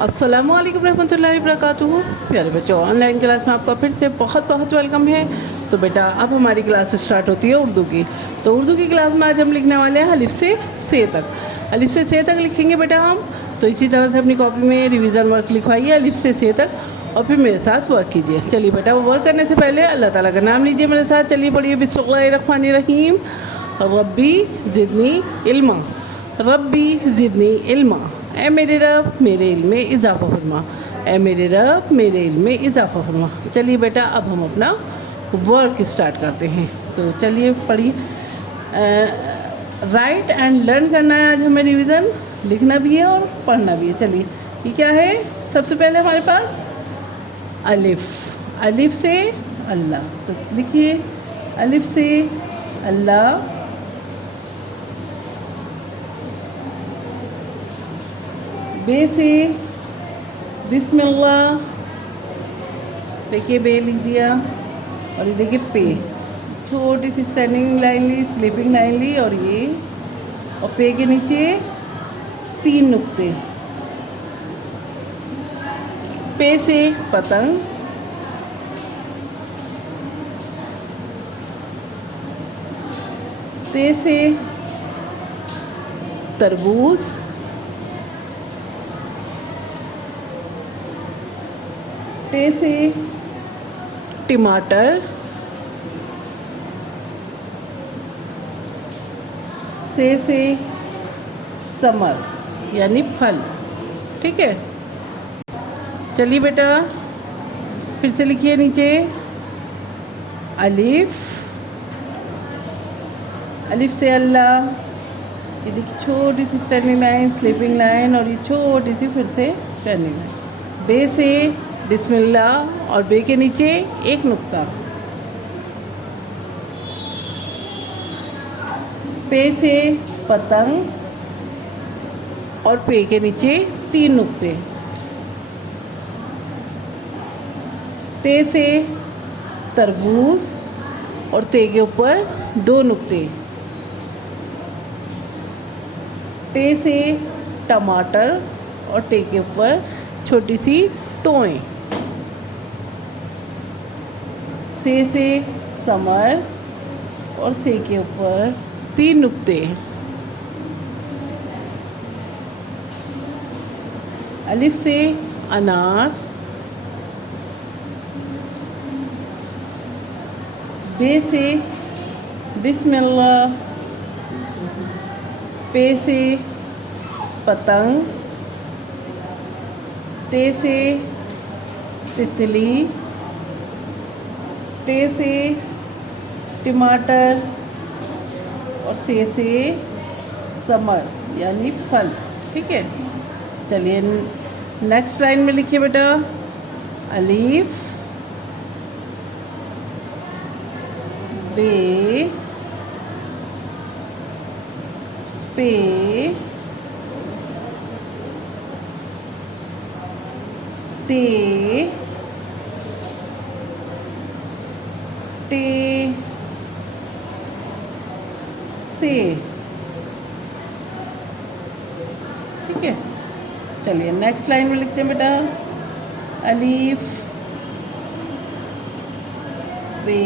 अस्सलामुअलैकुम रहमतुल्लाहि वबरकातुहू। प्यारे बच्चों, ऑनलाइन क्लास में आपका फिर से बहुत बहुत वेलकम है। तो बेटा अब हमारी क्लास स्टार्ट होती है उर्दू की। तो उर्दू की क्लास में आज हम लिखने वाले हैं अलिफ से से तक। अलिफ से से तक लिखेंगे बेटा हम। तो इसी तरह से अपनी कॉपी में रिवीजन वर्क लिखवाइए अलिफ से से तक और फिर मेरे साथ वर्क कीजिए। चलिए बेटा, वो वर्क करने से पहले अल्लाह ताला का नाम लीजिए मेरे साथ। चलिए पढ़िए, बिस्मिल्लाहिर्रहमानिर्रहीम। रब्बी ज़िदनी इल्मा, रब्बी ज़िदनी इल्मा। ए मेरे रब मेरे इल्म में इजाफ़ा फरमा, ए मेरे रब मेरे इल्म में इजाफ़ा फरमा। चलिए बेटा, अब हम अपना वर्क स्टार्ट करते हैं। तो चलिए पढ़िए। राइट एंड लर्न करना है आज हमें, रिवीजन लिखना भी है और पढ़ना भी है। चलिए, ये क्या है? सबसे पहले हमारे पास अलिफ, अलिफ से अल्लाह। तो लिखिए अलिफ से अल्लाह, बे से बिस्मिल्लाह। देखिए बे लिख दिया और ये देखिए पे, छोटी सी स्टैंडिंग लाइन ली, स्लीपिंग लाइन ली और ये, और पे के नीचे 3 नुक्ते। पे से पतंग, ते से तरबूज, टे से टमाटर, से समर यानी फल। ठीक है, चलिए बेटा फिर से लिखिए नीचे अलिफ, अलिफ से अल्लाह। ये देखिए छोटी सी स्टैंडिंग लाइन, स्लीपिंग लाइन और ये छोटी सी फिर से स्टैंडिंग लाइन। बे से बिस्मिल्लाह और बे के नीचे 1 नुक्ता। पे से पतंग और पे के नीचे 3 नुक्ते। ते से तरबूज और ते के ऊपर 2 नुक्ते। टे से टमाटर और टे के ऊपर छोटी सी तोएं। से समर और से के ऊपर 3 नुक्ते। अलिफ से अनार, बे से बिस्मिल्लाह, पे से पतंग, ते से तितली, टे से टमाटर और से समर यानी फल। ठीक है, चलिए नेक्स्ट लाइन में लिखिए बेटा अलीफ, बे, पे, ते, टे, से। ठीक है, चलिए नेक्स्ट लाइन में लिखते हैं बेटा अलीफ, बे,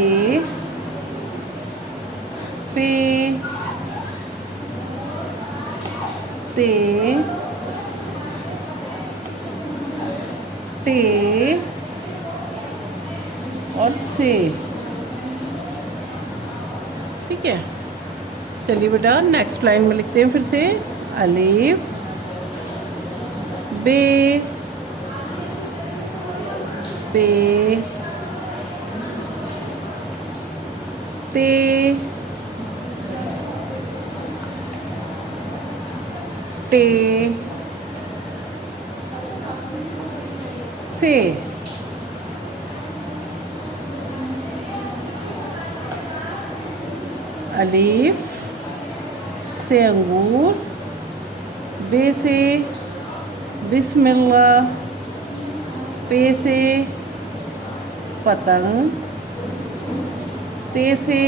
पे, ते, टे और से। ठीक है, चलिए बेटा नेक्स्ट लाइन में लिखते हैं फिर से अलीफ, बे, पे, ते, टे, से। अलीफ से अंगूर, बे से बिस्मिल्लाह, पे से पतंग, ते से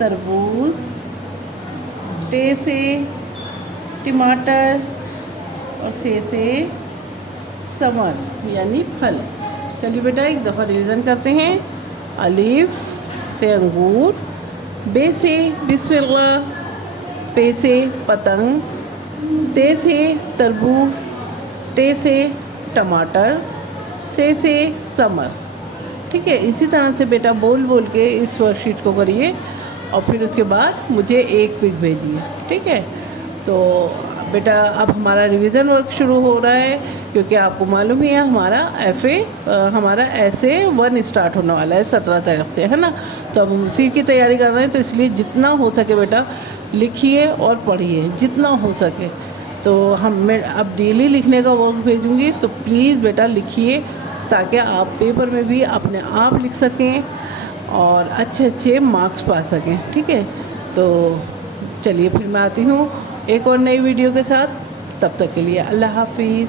तरबूज, टे से टमाटर और से समर यानी फल। चलिए बेटा एक दफ़ा रिवीजन करते हैं। अलिफ से अंगूर, बे से बिस्मिल्लाह, पे से पतंग, ते से तरबूज, टे से टमाटर, से समर। ठीक है, इसी तरह से बेटा बोल बोल के इस वर्कशीट को करिए और फिर उसके बाद मुझे एक पिक भेजिए। ठीक है, तो बेटा अब हमारा रिवीजन वर्क शुरू हो रहा है, क्योंकि आपको मालूम ही है हमारा ऐसे 1 स्टार्ट होने वाला है 17 तारीख से, है ना। तो अब हम उसी की तैयारी कर रहे हैं, तो इसलिए जितना हो सके बेटा लिखिए और पढ़िए जितना हो सके। तो मैं अब डेली लिखने का वर्क भेजूँगी, तो प्लीज़ बेटा लिखिए ताकि आप पेपर में भी अपने आप लिख सकें और अच्छे मार्क्स पा सकें। ठीक है, तो चलिए फिर मैं आती हूँ एक और नई वीडियो के साथ। तब तक के लिए अल्लाह हाफिज़।